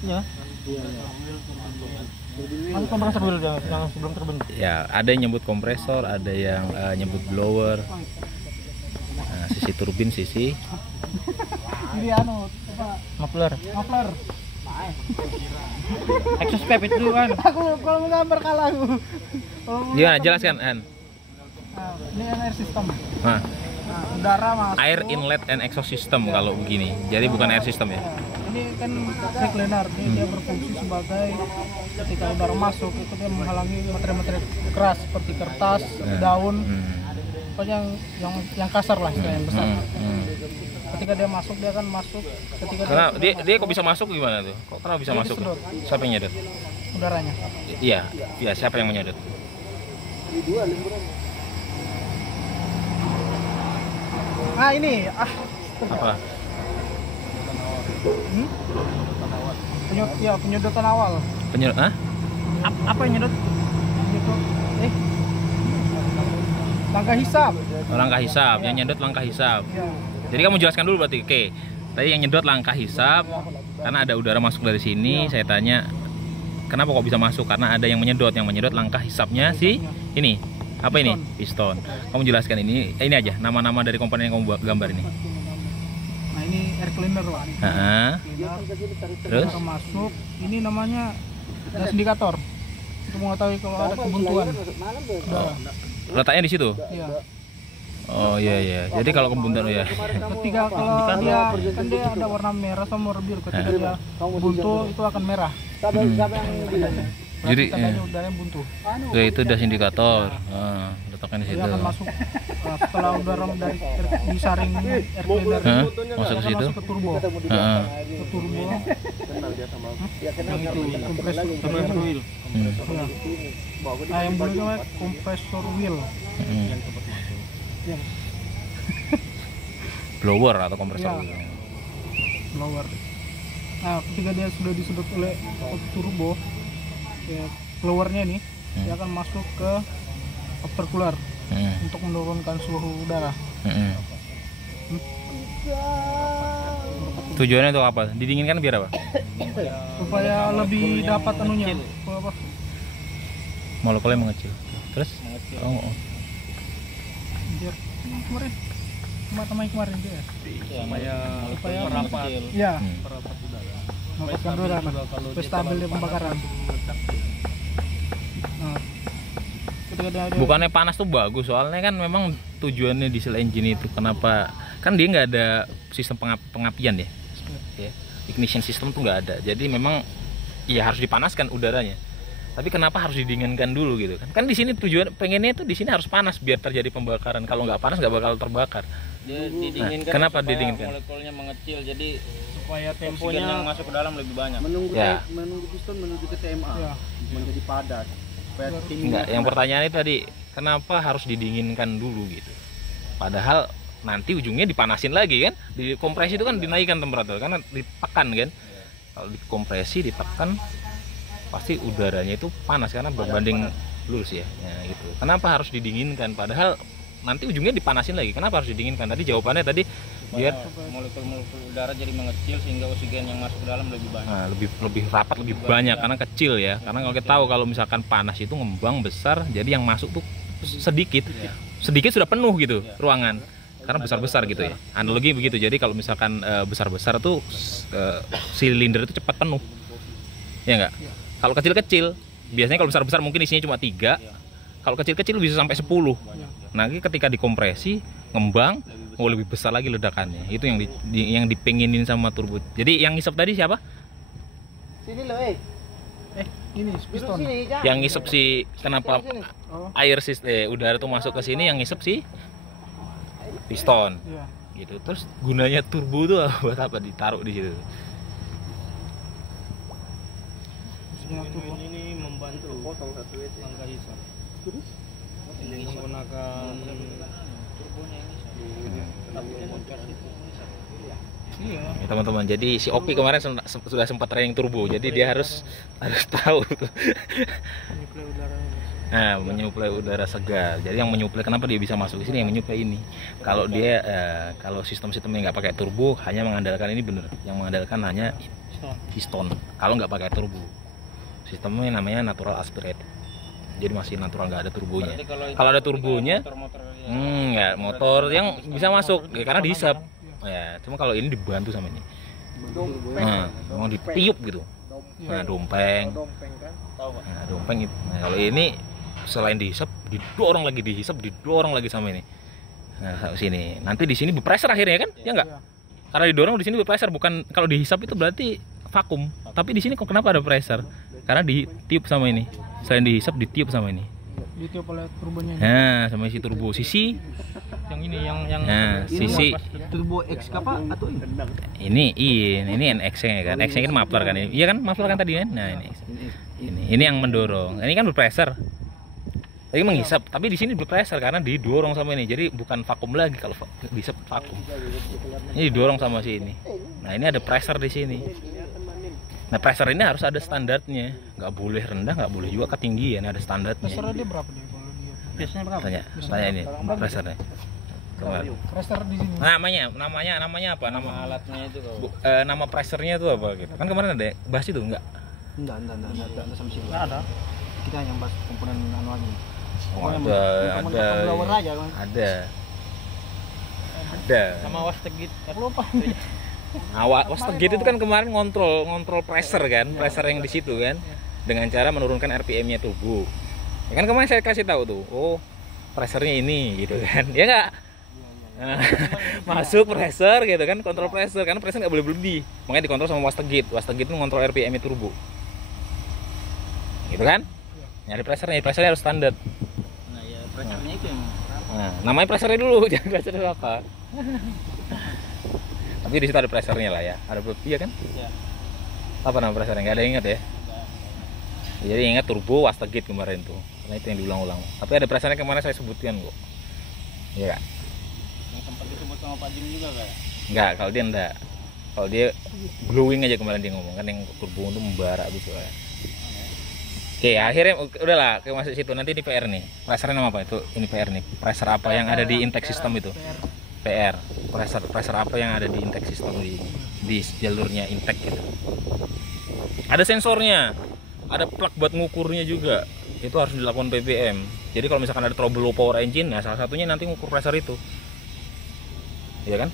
Iya. Kan kompresor wheel yang sebelum terbentuk. Ya, ada yang nyebut kompresor, ada yang nyebut blower. Nah, sisi turbin, sisi Ini anu, coba Muffler. muffler. Exhaust pipe itu kan. Aku kalau menggambar kalah aku. gimana, jelaskan An. Nah, ini air system. Nah, Nah, udara masuk. air inlet and exhaust system kalau begini. Jadi bukan air system ya. Ini kan recliner, dia berfungsi sebagai ketika udara masuk itu dia menghalangi materi-materi keras seperti kertas, daun, pokoknya yang kasar lah istilahnya, yang besar. Ketika dia masuk dia akan masuk ketika Karena dia kok bisa masuk gimana tuh? Kok kenapa bisa Dia masuk? disedot. Siapa yang nyedot? udaranya. Iya, iya, siapa yang menyedot? Nah ini Apa? penyedotan awal. Penyedot? Hah? Apa yang nyedot? Penyedot, langkah hisap. Oh, langkah hisap, yang nyedot langkah hisap. Ya. Jadi kamu jelaskan dulu berarti. Oke. Tadi yang nyedot langkah hisap karena ada udara masuk dari sini. Saya tanya, kenapa kok bisa masuk? Karena ada yang menyedot langkah hisapnya si ini. Apa ini? Piston. Kamu jelaskan ini aja nama-nama dari komponen yang kamu gambar ini. Nah ini air cleaner Pak. Heeh. Terus? Udara masuk, ini namanya gas indikator untuk mengetahui kalau ada kebuntuan udara. Letaknya di situ. Iya. Oh iya iya. Jadi kalau kebuntuan ya. Ketika kalau dia kan dia ada warna merah sama warna biru. Ketika dia buntu itu akan merah. Jadi Tandanya udaranya buntu. ya, itu das indikator. Letakkan di Dia situ. akan masuk setelah udara dari disaring air cleaner Hah? itu, Masuk ke dia akan situ? masuk ke turbo. Heeh. Ke turbo. Yang itu kompresor wheel. Ya. Nah, yang boleh namanya kompresor wheel. Yang Blower atau kompresor. Ya. blower. Nah, ketika dia sudah disedot oleh turbo, ya, blowernya ini dia akan masuk ke intercooler untuk menurunkan suhu udara. Tujuannya untuk apa? Didinginkan biar apa? Supaya lebih dapat anunya. Apa? Molekulnya mengecil. Terus? Oh. Biar kemarin kemarin dia. Supaya merapat. Ya, Merapat udara. mendapatkan udara. Supaya stabil di pembakaran. Nah, ketika dia ada Bukannya panas tuh bagus, soalnya kan memang tujuannya diesel engine itu kenapa? Kan dia nggak ada sistem pengapian ya, ignition system tuh nggak ada. Jadi memang ya harus dipanaskan udaranya. Tapi kenapa harus didinginkan dulu gitu kan? Kan di sini tujuan pengennya itu di sini harus panas biar terjadi pembakaran. Kalau nggak panas nggak bakal terbakar. Dia didinginkan kenapa supaya didinginkan? molekulnya mengecil, jadi Supaya oksigen yang temponya masuk ke dalam lebih banyak. menunggu piston menuju ke TMA Ya. menjadi padat supaya Enggak, yang pertanyaan itu tadi kenapa harus didinginkan dulu gitu? Padahal nanti ujungnya dipanasin lagi kan? Di kompresi itu kan dinaikkan temperatur karena ditekan kan? Kalau dikompresi ditekan pasti udaranya itu panas karena berbanding lurus ya. Ya gitu. Kenapa harus didinginkan? Padahal nanti ujungnya dipanasin lagi. Kenapa harus didinginkan? Tadi jawabannya tadi biar Molekul-molekul udara jadi mengecil sehingga oksigen yang masuk ke dalam lebih banyak. nah, lebih rapat, lebih banyak karena kecil ya. Karena kalau kita tahu kalau misalkan panas itu ngembang besar, jadi yang masuk tuh sedikit. Sedikit sudah penuh gitu ruangan. Karena besar-besar gitu ya. Analogi begitu. Jadi kalau misalkan besar-besar tuh silinder itu cepat penuh. Ya enggak? Kalau kecil-kecil, biasanya kalau besar-besar mungkin isinya cuma 3. Kalau kecil-kecil bisa sampai 10. Nanti ketika dikompresi, ngembang, lebih besar lagi ledakannya. Itu yang yang dipenginin sama turbo. Jadi yang ngisep tadi siapa? sini loh ini piston. Yang ngisep si kenapa air udara tuh masuk ke sini, yang ngisep si piston. Iya. Gitu. Terus gunanya turbo tuh buat apa ditaruh di situ? ini membantu langkah hisap. Ini menggunakan Iya. Ya, teman-teman, jadi si Opi kemarin sudah sempat training turbo, jadi dia harus tahu. Ini udara. Nah, menyuplai udara segar. Jadi yang menyuplai, kenapa dia bisa masuk ke sini, yang menyuplai ini. Kalau dia kalau sistemnya nggak pakai turbo, hanya mengandalkan ini bener. Yang mengandalkan hanya piston. Kalau nggak pakai turbo, sistemnya namanya natural aspirated. Jadi masih natural, nggak ada turbonya. Kalau ada turbonya, nggak, motor yang bisa masuk ya, karena dihisap. Ya, cuma kalau ini dibantu sama ini. Nah, mau ditiup gitu. Nah, dompeng. Nah, dompeng itu. Nah, kalau ini selain dihisap, didorong lagi, didorong lagi sama ini. Nah, sini. Nanti di sini berpressure akhirnya kan? Ya enggak? Karena didorong di sini berpressure, bukan kalau dihisap itu berarti vakum. Tapi di sini kok kenapa ada pressure? Karena ditiup sama ini. Selain dihisap, ditiup sama ini. Ditiup oleh turbonya. Nah, sama isi turbo sisi. Yang ini yang Nah, sisi Turbo X apa atau ini? ini NX-nya kan. X-nya kan muffler kan ini. Iya kan, muffler kan tadi kan. Nah, ini yang mendorong. Ini kan berpressure. Tadi menghisap, tapi di sini berpressure karena didorong sama ini. Jadi bukan vakum lagi, kalau dihisap vakum. Ini didorong sama si ini. Nah, ini ada pressure di sini. Nah, pressure ini harus ada standarnya. Nggak boleh rendah, nggak boleh juga ketinggian, ada standarnya. Pressure dia berapa dia kalau dia? Biasanya berapa? Tanya ini pressure-nya. Pressure di sini. Namanya apa? Nama Alatnya itu kok. nama pressure-nya itu apa gitu. Kan kemarin ada bahas itu enggak? Enggak sama situ. Nggak ada. Kita yang bahas komponen anuannya. Oh, ada. Blower aja kan. Ada. sama wastegit. Lupa. Wastegate itu kan kemarin ngontrol pressure kan, pressure yang di situ kan, dengan cara menurunkan RPM-nya turbo. Ya kan kemarin saya kasih tahu tuh, oh pressure-nya ini gitu kan, ya nggak? Nah, masuk pressure gitu kan, kontrol pressure, karena pressure nggak boleh berlebih, makanya dikontrol sama wastegate. Wastegate itu ngontrol RPM-nya turbo, gitu kan? Nyari pressure-nya harus standar. Nah, ya pressure-nya itu yang Nah, namanya pressure-nya dulu, jangan pressure apa. Tapi di situ ada pressure-nya lah ya, ada iya kan? ya. Apa nama pressure-nya? Nggak ada yang ingat ya? Jadi ingat turbo wastegate kemarin tuh, karena itu yang diulang-ulang. Tapi ada pressure-nya kemarin saya sebutkan kok. Iya. Yang sempat disebut sama Pak Jim juga kayak. Enggak, kalau dia enggak. Kalau dia glowing aja kemarin dia ngomong kan, yang turbo itu membara gitu ya. Oke, akhirnya udahlah, ke masuk situ. Nanti di PR nih. Pressure nama apa itu? Ini PR nih. Pressure apa yang ada di intake system itu? PR. Pressure apa yang ada di intake system di jalurnya intake gitu. Ada sensornya. Ada plug buat ngukurnya juga. Itu harus dilakukan PPM. Jadi kalau misalkan ada trouble low power engine, nah salah satunya nanti ngukur pressure itu. Iya kan?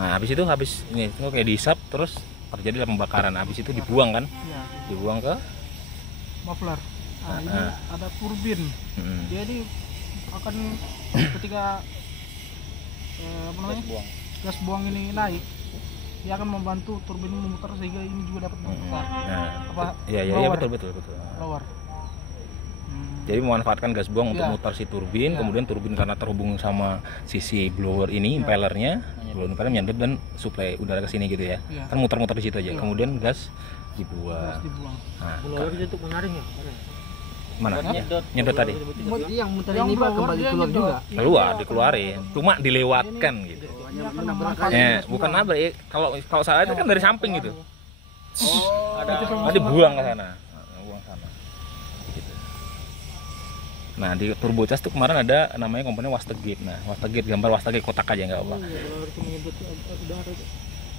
Nah, habis ini kayak dihisap terus terjadi pembakaran. Habis itu dibuang kan? Iya. Dibuang ke Muffler. Nah, ini ada turbin. Jadi akan ketika apa namanya? Gas buang ini naik, dia akan membantu turbin memutar sehingga ini juga dapat memutar. Apa? Iya betul. Lower. Jadi memanfaatkan gas buang untuk Iya. mutar si turbin, kemudian turbin karena terhubung sama sisi blower ini, impellernya, blower impeller nyedot dan suplai udara ke sini gitu ya. Iya. Kan muter-muter di situ aja. Iya. Kemudian gas Gas dibuang. dibuang. Nah, Blower itu untuk menyaring ya? mana? Nyedot. Nyedot tadi. Yang muter Yang ini Pak blower kembali dia keluar nyedot. juga. Keluar, dikeluarin. Cuma dilewatkan gitu. Dia akan memanfaatkan Ya, gas bukan buang. nabrak ya. Kalau salah itu kan dari samping gitu. Oh, Nah, dibuang ke sana. Buang sana. Gitu. Nah, di turbocharge tuh kemarin ada namanya komponen wastegate. Nah, wastegate, gambar wastegate kotak aja nggak apa.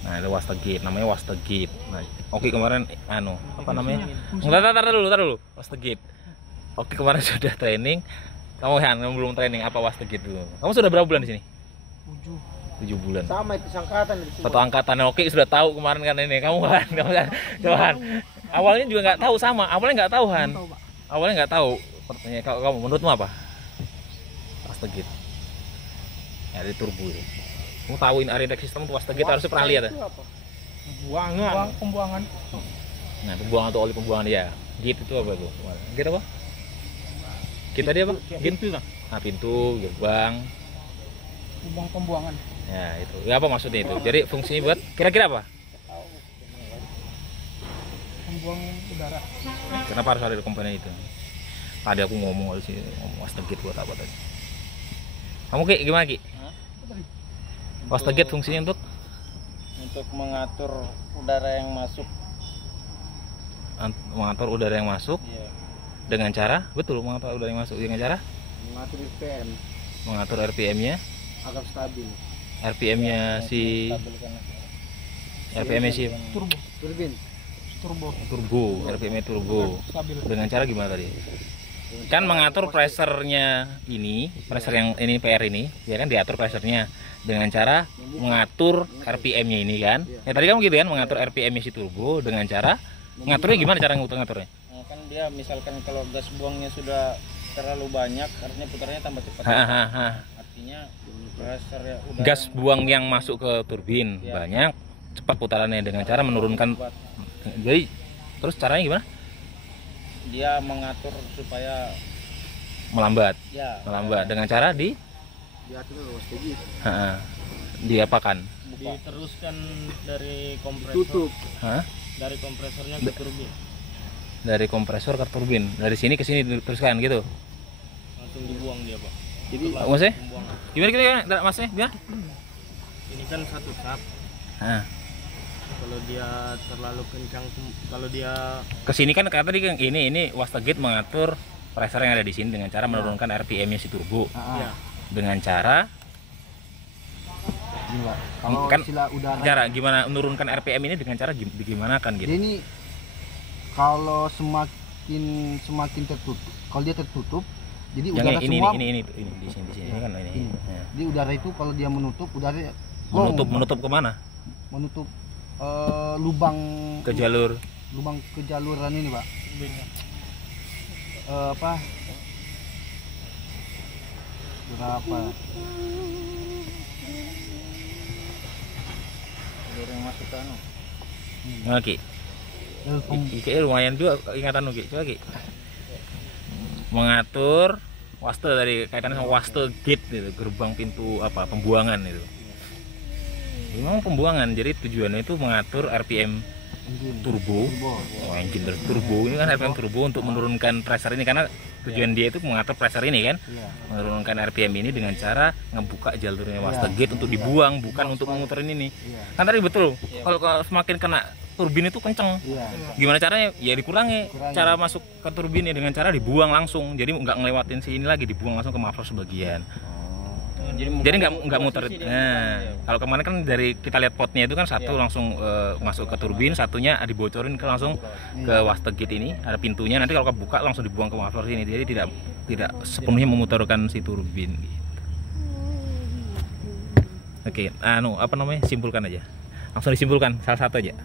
Nah, ada wastegate, namanya wastegate. Nah, oke kemarin apa namanya? Tar dulu. Wastegate. Oke, kemarin sudah training. Kamu belum training apa wastegate dulu. Kamu sudah berapa bulan di sini? 7 bulan. sama itu sangkatan di sini. Satu angkatan. Oke, sudah tahu kemarin kan ini. Kamu kan. Coba. Awalnya juga nggak tahu sama. Awalnya nggak tahu Han. Awalnya nggak tahu. Pertanyaan kamu menurutmu apa? Wastegate. Ya, di turbo itu. Kamu tahu ini intake system tuh wastegate harusnya pernah lihat ya? Pembuangan. Nah, pembuangan atau oli pembuangan dia. Gate itu apa tuh? Gate apa? Gate tadi apa? Pintu lah. Nah, pintu, gerbang. Pembuangan. Ya, itu. Ya, apa maksudnya itu? Jadi fungsinya buat kira-kira apa? Pembuang udara. Kenapa harus ada komponen itu? Tadi aku ngomong di sini, ngomong wastegate buat apa tadi? Kamu Ki, gimana Ki? Wastegate fungsinya Untuk mengatur udara yang masuk. mengatur udara yang masuk. Iya. Dengan cara betul mengatur udara yang masuk dengan cara mengatur RPM mengatur RPM-nya. agar stabil. RPM-nya si RPM-nya si turbo Turbin turbo, RPM-nya turbo. stabil. Dengan cara gimana tadi? Kan mengatur pressure-nya ini, pressure yang ini PR ini, ya kan diatur pressure-nya dengan cara mengatur RPM-nya ini kan. Ya tadi kamu gitu kan mengatur RPM-nya si turbo dengan cara ngaturnya gimana cara ngaturnya? Nah, kan dia misalkan kalau gas buangnya sudah terlalu banyak, artinya putarnya tambah cepat. Artinya pressure ya udara Gas buang yang masuk ke turbin Ya. banyak, cepat putarannya dengan cara menurunkan. Jadi terus caranya gimana? dia mengatur supaya Melambat, ya dengan cara diatur luas tinggi. diapakan? Diteruskan dari kompresor. Tutup. Hah? Dari kompresornya ke turbin. Dari kompresor ke turbin, dari sini ke sini diteruskan gitu. Langsung dibuang dia, Pak. Jadi Maksudnya? Pembuangan. Gimana Masnya? Gimana? Ini kan satu tap. Nah, Kalau dia terlalu kencang, kalau dia ke sini kan kata tadi kan ini wastegate mengatur pressure yang ada di sini dengan cara menurunkan RPM-nya si turbo. ya, Dengan cara ini Pak, kalau Kan istilah udara cara gimana menurunkan RPM ini dengan cara gimana kan dia gitu. ini kalau semakin tertutup, kalau dia tertutup, jadi Yang udara ini semua ini di sini ini kan ini. Ini. Ya. Jadi udara itu kalau dia menutup, udara Menutup kemana? menutup lubang Ke jalur. ke jaluran ini Pak. Apa? Berapa? jalur yang masuk ke anu. Oke. Iki lumayan juga ingatan Ki. Coba Ki. Mengatur waste dari kaitannya sama waste gate gitu, gerbang pintu apa pembuangan itu. Memang pembuangan, jadi tujuannya itu mengatur RPM turbo. Oh, engine turbo ini kan RPM turbo untuk menurunkan pressure ini karena tujuan dia itu mengatur pressure ini kan. Iya. Menurunkan RPM ini dengan cara ngebuka jalurnya waste gate untuk dibuang, bukan untuk memuterin ini. Iya. Kan tadi betul. Kalau semakin kena turbin itu kenceng. Iya. Gimana caranya? Ya dikurangi. Cara masuk ke turbinnya dengan cara dibuang langsung. Jadi nggak ngelewatin si ini lagi, dibuang langsung ke muffler sebagian. Jadi nggak muter. Nah, kalau kemarin kan dari kita lihat potnya itu kan satu langsung masuk ke turbin, satunya dibocorin ke langsung ke waste gate ini. Ada pintunya. Nanti kalau kebuka langsung dibuang ke muffler sini. Jadi tidak sepenuhnya memutarkan si turbin. Gitu. Oke, apa namanya? Simpulkan aja. Langsung disimpulkan salah satu aja.